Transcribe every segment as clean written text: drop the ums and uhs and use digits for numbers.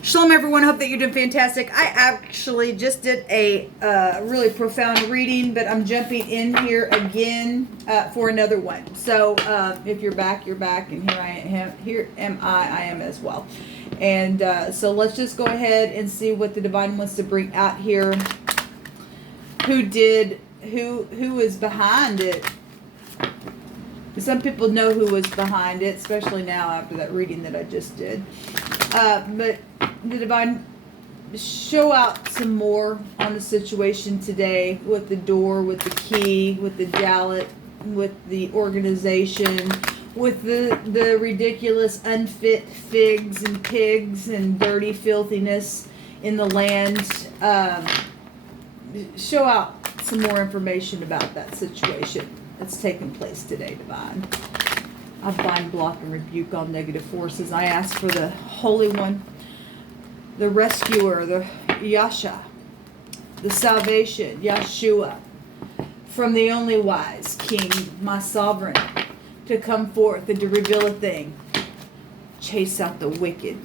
Shalom, everyone. Hope that you're doing fantastic. I actually just did a really profound reading, but I'm jumping in here again for another one. So if you're back, you're back, and here I am. Here am I am as well. And so let's just go ahead and see what the divine wants to bring out here. Who is behind it? Some people know who was behind it, especially now after that reading that I just did. But the divine, show out some more on the situation today with the door, with the key, with the mallet, with the organization, with the ridiculous, unfit figs and pigs and dirty filthiness in the land. Show out some more information about that situation that's taking place today, divine. I bind, block, and rebuke all negative forces. I ask for the Holy One, the Rescuer, the Yasha, the Salvation, Yeshua, from the only wise King, my Sovereign, to come forth and to reveal a thing. Chase out the wicked,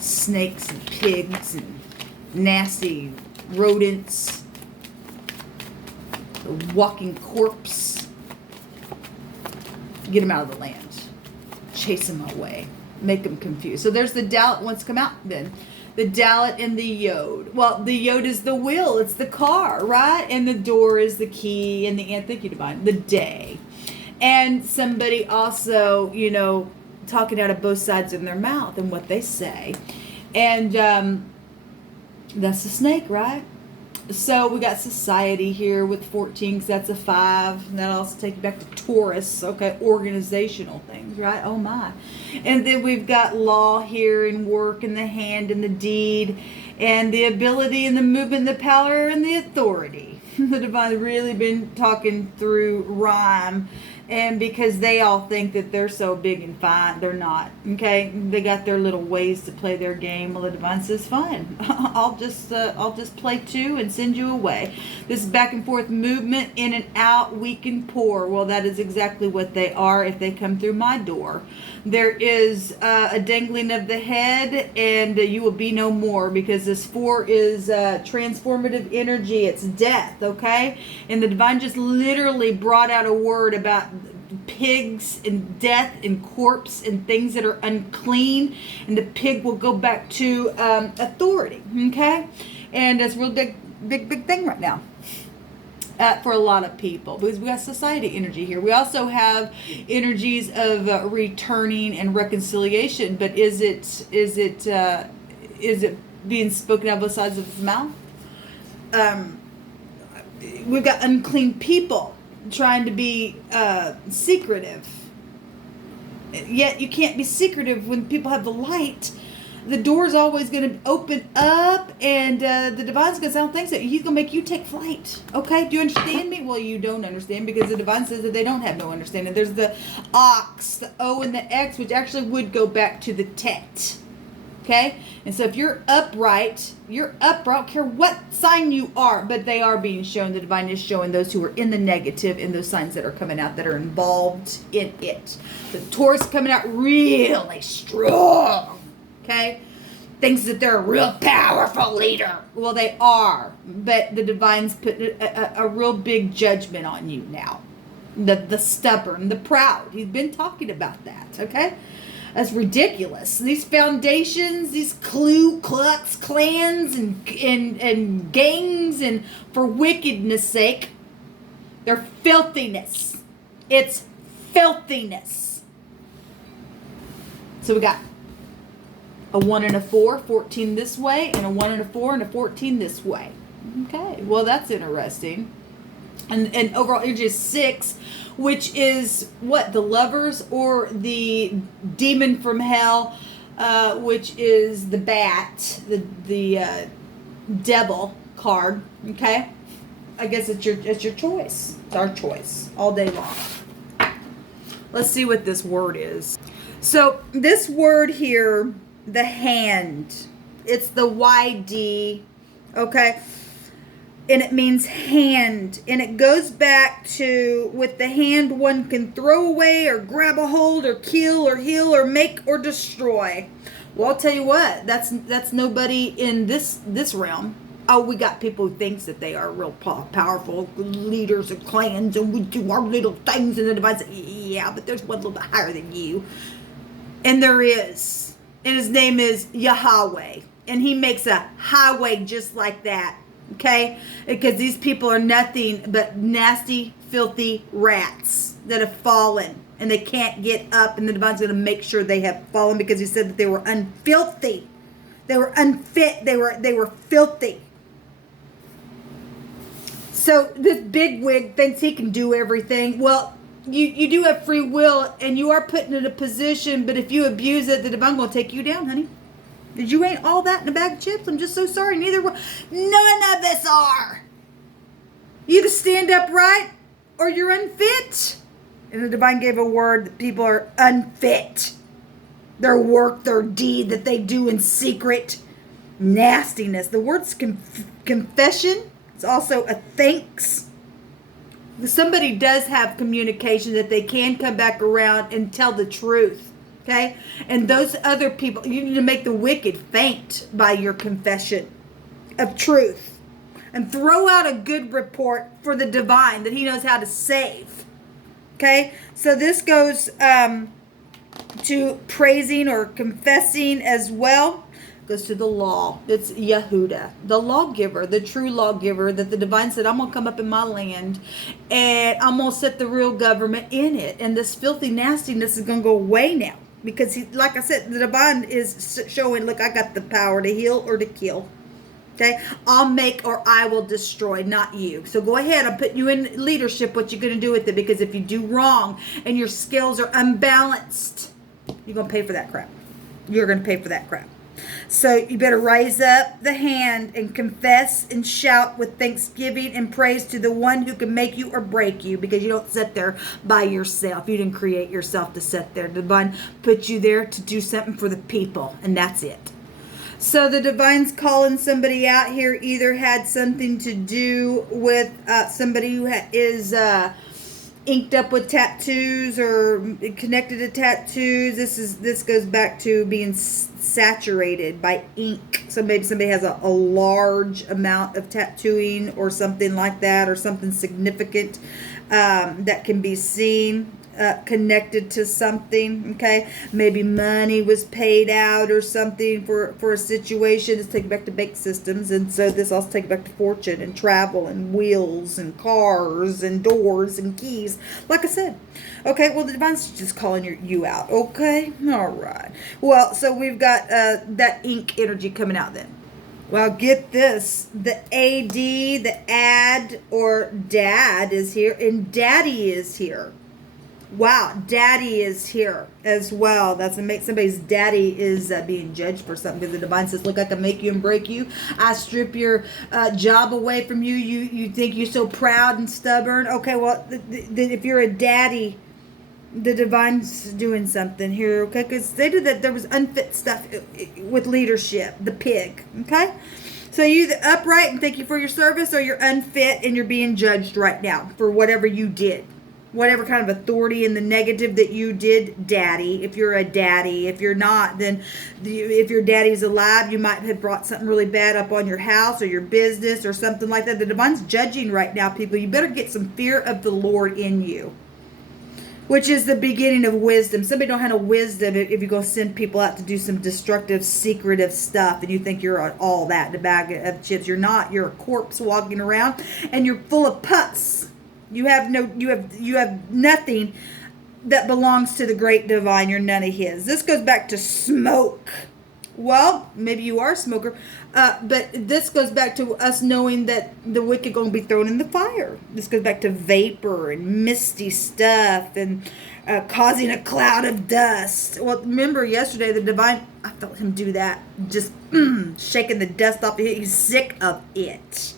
snakes and pigs and nasty rodents, the walking corpse. Get them out of the land. Chase them away. Make them confused. So there's the Dalet wants to come out then. The Dalet and the Yod. Well, the Yod is the wheel. It's the car, right? And the door is the key. And the thank you, divine. The day. And somebody also, talking out of both sides of their mouth and what they say. And that's the snake, right? So we got society here with 14, because that's a 5. And that'll also take you back to Taurus. Okay, organizational things, right? Oh my. And then we've got law here and work and the hand and the deed and the ability and the movement, the power and the authority. The divine really been talking through rhyme. And because they all think that they're so big and fine, they're not. Okay, they got their little ways to play their game. Well, the divine says, "Fine, I'll just play too and send you away." This back and forth movement, in and out, weak and poor. Well, that is exactly what they are if they come through my door. There is a dangling of the head, and you will be no more, because this 4 is transformative energy. It's death. Okay, and the divine just literally brought out a word about pigs and death and corpse and things that are unclean, and the pig will go back to authority. Okay, and that's a real big thing right now for a lot of people, because we got society energy here. We also have energies of returning and reconciliation, but is it being spoken out of both sides of his mouth? We've got unclean people trying to be secretive. Yet you can't be secretive when people have the light. The door's always going to open up, and the divine's going to say, "I don't think so." He's going to make you take flight. Okay? Do you understand me? Well, you don't understand, because the divine says that they don't have no understanding. There's the ox, the O, and the X, which actually would go back to the tet. Okay? And so if you're upright. I don't care what sign you are, but they are being shown. The divine is showing those who are in the negative, in those signs that are coming out, that are involved in it. The Taurus coming out really strong. Okay? Thinks that they're a real powerful leader. Well, they are. But the divine's put a real big judgment on you now. The stubborn, the proud. He's been talking about that. Okay? That's ridiculous. These foundations, these Ku Klux Klans and gangs, and for wickedness sake, they're filthiness. It's filthiness. So we got a 1 and a 4, 14 this way, and a 1 and a 4 and a 14 this way. Okay, well, that's interesting. And overall energy is 6, which is what? The Lovers, or the demon from hell, which is the bat, the devil card. Okay, I guess it's your choice. It's our choice all day long. Let's see what this word is. So this word here, the hand, it's the YD. Okay. And it means hand. And it goes back to, with the hand, one can throw away or grab a hold or kill or heal or make or destroy. Well, I'll tell you what, that's nobody in this realm. Oh, we got people who thinks that they are real powerful leaders of clans, and we do our little things, and the divine says, yeah, but there's one a little bit higher than you. And there is. And his name is Yahweh. And he makes a highway just like that. Okay? Because these people are nothing but nasty, filthy rats that have fallen. And they can't get up. And the divine's going to make sure they have fallen, because he said that they were unfilthy. They were unfit. They were filthy. So this bigwig thinks he can do everything. Well, you do have free will, and you are put in a position, but if you abuse it, the divine will take you down, honey. Because you ain't all that in a bag of chips. I'm just so sorry. None of us are. You either stand upright or you're unfit. And the divine gave a word that people are unfit. Their work, their deed that they do in secret. Nastiness. The word's confession. It's also a thanks. Somebody does have communication that they can come back around and tell the truth. Okay? And those other people, you need to make the wicked faint by your confession of truth. And throw out a good report for the divine that he knows how to save. Okay? So this goes to praising or confessing as well. Goes to the law. It's Yehuda, the lawgiver, the true lawgiver, that the divine said, I'm going to come up in my land and I'm going to set the real government in it. And this filthy nastiness is going to go away now. Because, he, like I said, the divine is showing, look, I got the power to heal or to kill. Okay? I'll make or I will destroy, not you. So go ahead. I'm putting you in leadership, what you're going to do with it. Because if you do wrong and your skills are unbalanced, you're going to pay for that crap. You're going to pay for that crap. So you better raise up the hand and confess and shout with thanksgiving and praise to the one who can make you or break you, because you don't sit there by yourself. You didn't create yourself to sit there. The divine put you there to do something for the people, and that's it. So the divine's calling somebody out here, either had something to do with somebody who is inked up with tattoos or connected to tattoos. This goes back to being saturated by ink. So maybe somebody has a large amount of tattooing or something like that, or something significant that can be seen. Connected to something, okay? Maybe money was paid out or something for a situation. It's taken back to bank systems, and so this also takes back to fortune and travel and wheels and cars and doors and keys. Like I said, okay, well, the divine's just calling you out, okay? All right. Well, so we've got that ink energy coming out then. Well, get this. The AD, the ad, or dad is here, and daddy is here. Wow, daddy is here as well. That's to make somebody's daddy is being judged for something, because the divine says, look, I can make you and break you. I strip your job away from you. You think you're so proud and stubborn. Okay, well, if you're a daddy, the divine's doing something here, okay? Because they did that. There was unfit stuff with leadership, the pig, okay? So you either upright and thank you for your service, or you're unfit and you're being judged right now for whatever you did. Whatever kind of authority in the negative that you did, daddy, if you're a daddy. If you're not, then if your daddy's alive, you might have brought something really bad up on your house or your business or something like that. The divine's judging right now, people. You better get some fear of the Lord in you, which is the beginning of wisdom. Somebody don't have no wisdom if you go send people out to do some destructive, secretive stuff, and you think you're all that in a bag of chips. You're not. You're a corpse walking around, and you're full of pus. You have nothing that belongs to the great divine. You're none of his. This goes back to smoke. Well, maybe you are a smoker, but this goes back to us knowing that the wicked going to be thrown in the fire. This goes back to vapor and misty stuff and causing a cloud of dust. Well, remember yesterday the divine, I felt him do that, just shaking the dust off. He's sick of it.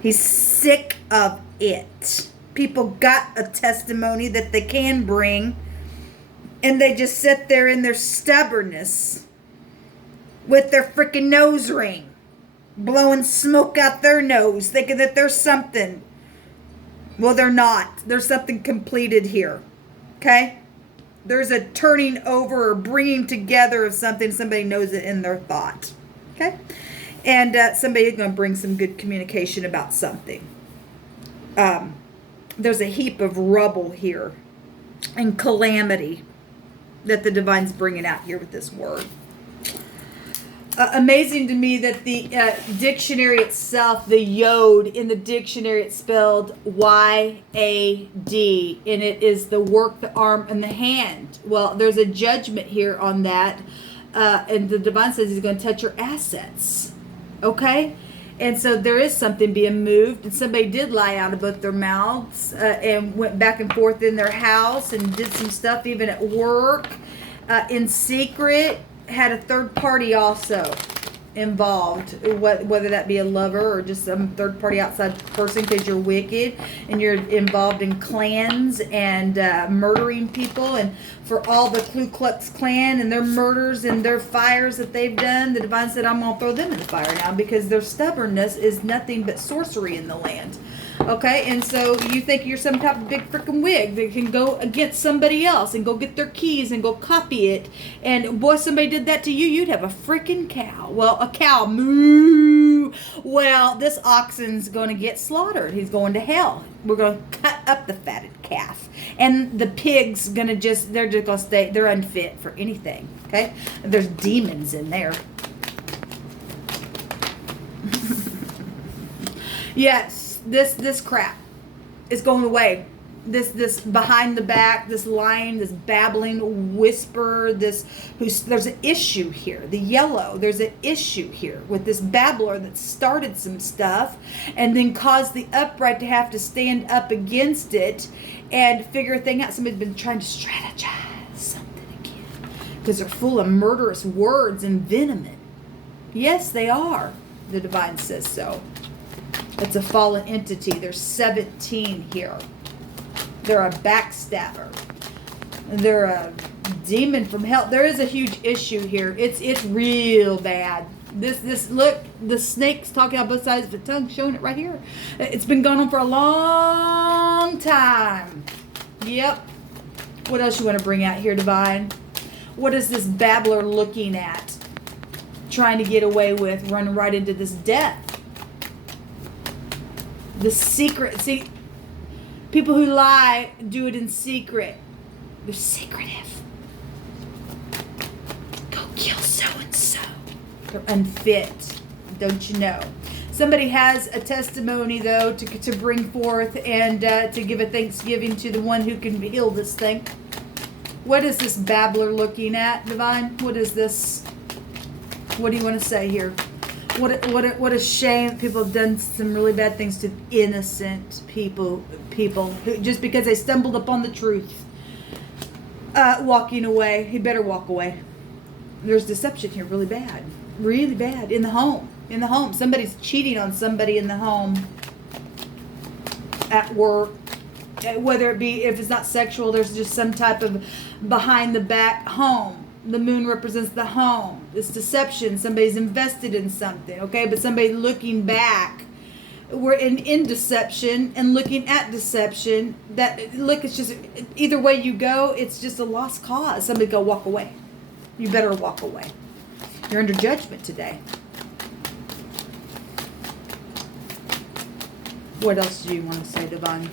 He's sick of it. People got a testimony that they can bring, and they just sit there in their stubbornness with their freaking nose ring, blowing smoke out their nose, thinking that there's something. Well, they're not. There's something completed here. Okay? There's a turning over or bringing together of something. Somebody knows it in their thought. Okay? And somebody is going to bring some good communication about something. There's a heap of rubble here and calamity that the divine's bringing out here with this word. Amazing to me that the dictionary itself, the yod in the dictionary, it's spelled Y-A-D, and it is the work, the arm, and the hand. Well, there's a judgment here on that, and the divine says he's going to touch your assets. Okay? And so there is something being moved, and somebody did lie out of both their mouths and went back and forth in their house and did some stuff even at work in secret. Had a third party also involved, whether that be a lover or just some third party outside person, because you're wicked and you're involved in clans and murdering people. And for all the Ku Klux Klan and their murders and their fires that they've done, the divine said, I'm going to throw them in the fire now, because their stubbornness is nothing but sorcery in the land. Okay, and so you think you're some type of big freaking wig that can go against somebody else and go get their keys and go copy it. And boy, somebody did that to you, you'd have a freaking cow. Well, a cow, moo. Well, this oxen's going to get slaughtered. He's going to hell. We're going to cut up the fatted calf. And the pig's going to they're just going to stay, they're unfit for anything. Okay, there's demons in there. Yes. This crap is going away. This behind the back, this lying, this babbling whisper, there's an issue here. The yellow, there's an issue here with this babbler that started some stuff and then caused the upright to have to stand up against it and figure a thing out. Somebody's been trying to strategize something again because they're full of murderous words and venom. Yes, they are. The divine says so. It's a fallen entity. There's 17 here. They're a backstabber. They're a demon from hell. There is a huge issue here. It's real bad. This look, the snake's talking on both sides of the tongue, showing it right here. It's been going on for a long time. Yep. What else you want to bring out here, divine? What is this babbler looking at? Trying to get away with, running right into this death. The secret. See, people who lie do it in secret. They're secretive. Go kill so-and-so. They're unfit. Don't you know? Somebody has a testimony, though, to bring forth and to give a thanksgiving to the one who can heal this thing. What is this babbler looking at, divine? What is this? What do you want to say here? What a shame. People have done some really bad things to innocent people who, just because they stumbled upon the truth. Walking away. He better walk away. There's deception here, really bad in the home. Somebody's cheating on somebody in the home, at work, whether it be, if it's not sexual, there's just some type of behind the back home. The moon represents the home. It's deception. Somebody's invested in something, okay? But somebody looking back. We're in deception and looking at deception. It's just, either way you go, it's just a lost cause. Somebody go walk away. You better walk away. You're under judgment today. What else do you want to say, divine?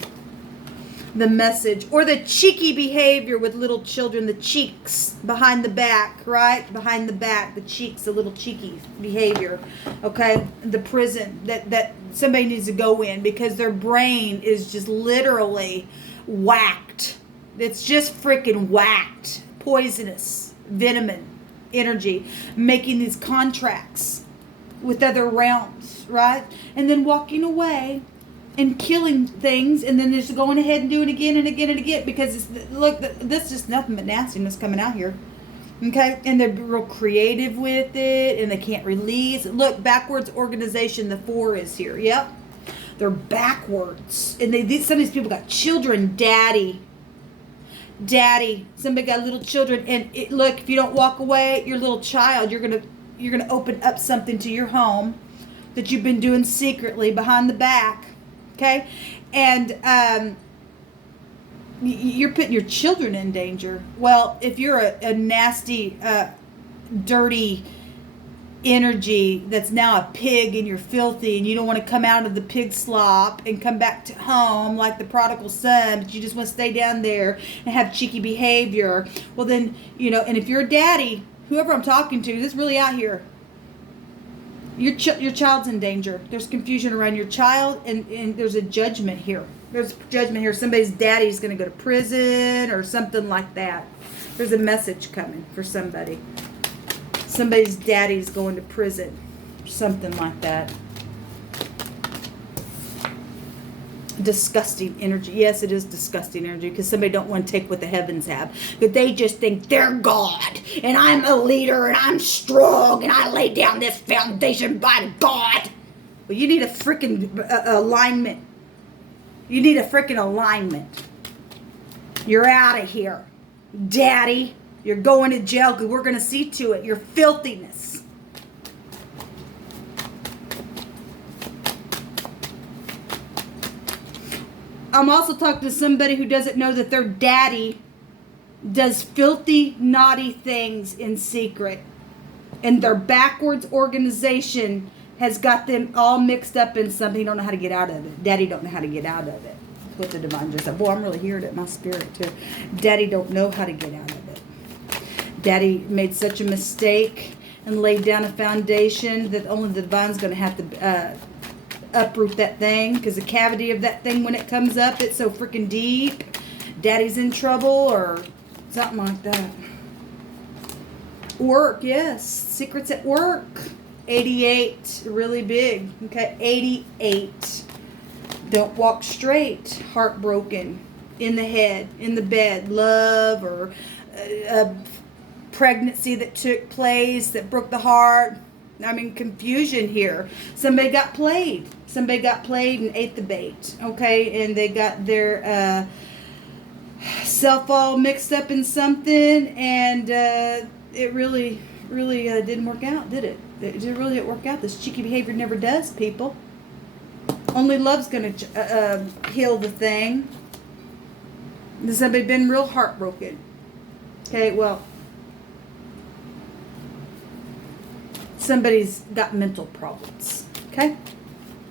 The message, or the cheeky behavior with little children, the cheeks behind the back, right? Behind the back, the cheeks, the little cheeky behavior, okay? The prison that somebody needs to go in because their brain is just literally whacked. It's just freaking whacked. Poisonous, venomous energy, making these contracts with other realms, right? And then walking away and killing things, and then just going ahead and doing it again and again and again, because this is just nothing but nastiness coming out here. Okay, and they're real creative with it, and they can't release. Look, backwards organization. The 4 is here. Yep, they're backwards, and some of these people got children. Daddy. Somebody got little children, and look, if you don't walk away, your little child, you're gonna open up something to your home that you've been doing secretly behind the back. Okay, and you're putting your children in danger. Well, if you're a nasty, dirty energy that's now a pig and you're filthy and you don't want to come out of the pig slop and come back to home like the prodigal son, but you just want to stay down there and have cheeky behavior, well then, and if you're a daddy, whoever I'm talking to, this is really out here, your child's in danger. There's confusion around your child, and there's a judgment here. There's judgment here. Somebody's daddy's going to go to prison or something like that. There's a message coming for somebody. Somebody's daddy's going to prison or something like that. Disgusting energy. Yes, it is disgusting energy because somebody don't want to take what the heavens have. But they just think they're God and I'm a leader and I'm strong and I lay down this foundation by God. Well, you need a freaking alignment. You need a freaking alignment. You're out of here, Daddy. You're going to jail because we're going to see to it. Your filthiness. I'm also talking to somebody who doesn't know that their daddy does filthy, naughty things in secret. And their backwards organization has got them all mixed up in something. They don't know how to get out of it. Daddy don't know how to get out of it. That's what the divine just said. Boy, I'm really hearing it in my spirit too. Daddy don't know how to get out of it. Daddy made such a mistake and laid down a foundation that only the divine's going to have to uproot that thing, because the cavity of that thing, when it comes up, it's so freaking deep. Daddy's in trouble or something like that. Work, yes. Secrets at work. 88, really big. Okay, 88. Don't walk straight. Heartbroken. In the head. In the bed. Love or pregnancy that took place that broke the heart. I mean, confusion here. Somebody got played. Somebody got played and ate the bait. Okay, and they got their self all mixed up in something, and it really didn't work out, did it? It really didn't work out. This cheeky behavior never does, people. Only love's going to heal the thing. Has somebody been real heartbroken? Okay, well, somebody's got mental problems. Okay?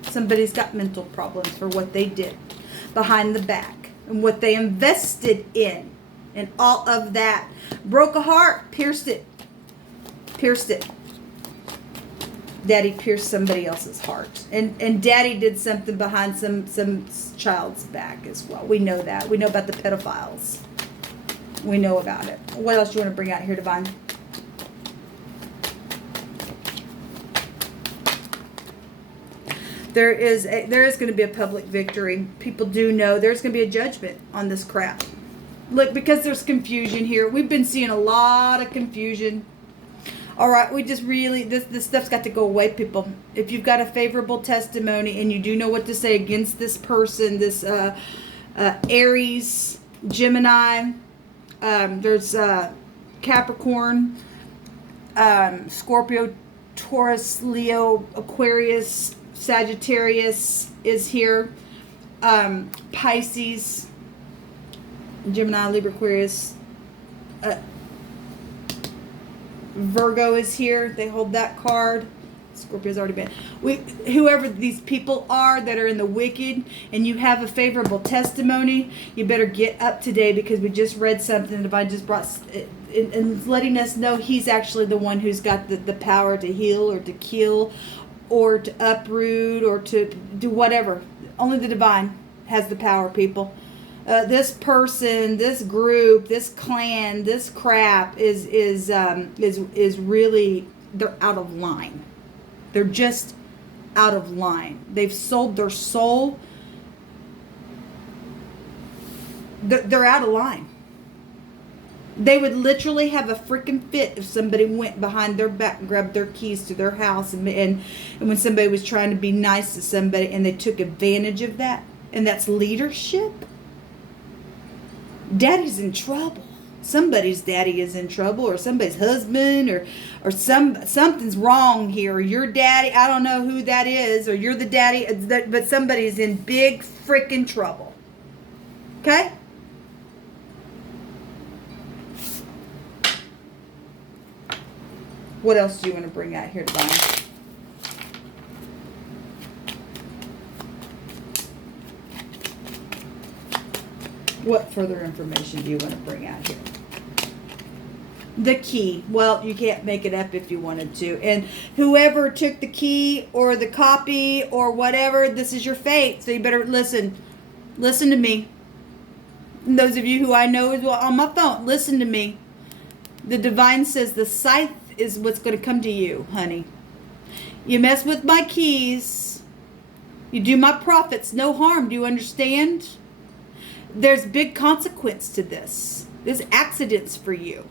Somebody's got mental problems for what they did behind the back and what they invested in, and all of that. Broke a heart, pierced it. Pierced it. Daddy pierced somebody else's heart. And Daddy did something behind some child's back as well. We know that. We know about the pedophiles. We know about it. What else do you want to bring out here, Divine? There is going to be a public victory. People do know there's going to be a judgment on this crap. Look, because there's confusion here. We've been seeing a lot of confusion. All right, we just really, this stuff's got to go away, people. If you've got a favorable testimony and you do know what to say against this person, this Aries, Gemini, there's Capricorn, Scorpio, Taurus, Leo, Aquarius, Sagittarius is here, Pisces, Gemini, Libra, Aquarius, Virgo is here. They hold that card. Scorpio's already been. Whoever these people are that are in the wicked, and you have a favorable testimony, you better get up today, because we just read something that I just brought, and letting us know he's actually the one who's got the power to heal or to kill or to uproot or to do whatever. Only the divine has the power, people. This person, this group, this clan, this crap is really, they're out of line. They're just out of line. They've sold their soul. They're out of line. They would literally have a freaking fit if somebody went behind their back and grabbed their keys to their house, and when somebody was trying to be nice to somebody and they took advantage of that. And that's leadership. Daddy's in trouble. Somebody's daddy is in trouble, or somebody's husband, or something's wrong here. Your daddy, I don't know who that is, or you're the daddy, but somebody's in big freaking trouble. Okay? What else do you want to bring out here, Divine? What further information do you want to bring out here? The key. Well, you can't make it up if you wanted to. And whoever took the key or the copy or whatever, this is your fate. So you better listen. Listen to me. And those of you who I know as well on my phone, listen to me. The divine says the scythe is what's going to come to you, honey. You mess with my keys. You do my prophets no harm. Do you understand? There's big consequence to this. There's accidents for you.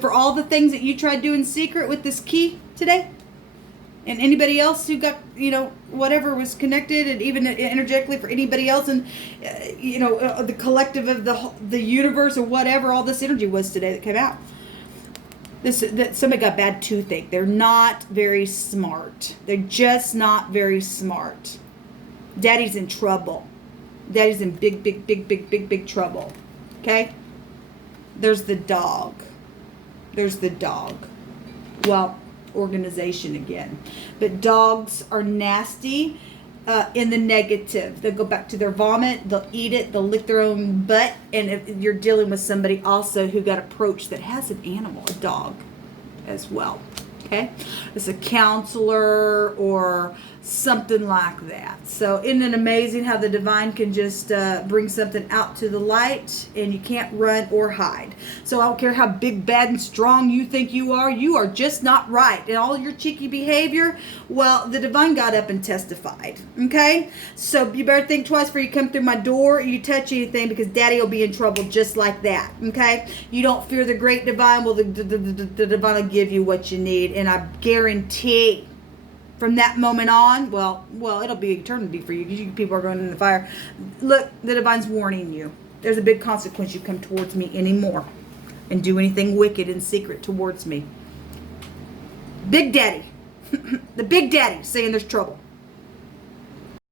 For all the things that you tried doing in secret with this key today. And anybody else who got, whatever was connected, and even energetically for anybody else, and, the collective of the universe or whatever all this energy was today that came out. That somebody got bad toothache. They're not very smart. They're just not very smart. Daddy's in trouble. Daddy's in big trouble. Okay? There's the dog. There's the dog. Well, organization again. But dogs are nasty in the negative. They'll go back to their vomit. They'll eat it. They'll lick their own butt. And if you're dealing with somebody also who got approached that has an animal, a dog as well. Okay? It's a counselor or something like that. So isn't it amazing how the divine can just bring something out to the light, and you can't run or hide. So I don't care how big, bad, and strong you think you are just not right. And all your cheeky behavior, well, the divine got up and testified. Okay? So you better think twice before you come through my door or you touch anything, because daddy will be in trouble just like that. Okay? You don't fear the great divine, well, the divine will give you what you need. And I guarantee from that moment on, well, it'll be eternity for you, because you people are going in the fire. Look, the divine's warning you. There's a big consequence. You come towards me anymore and do anything wicked in secret towards me. Big Daddy, the Big Daddy saying there's trouble.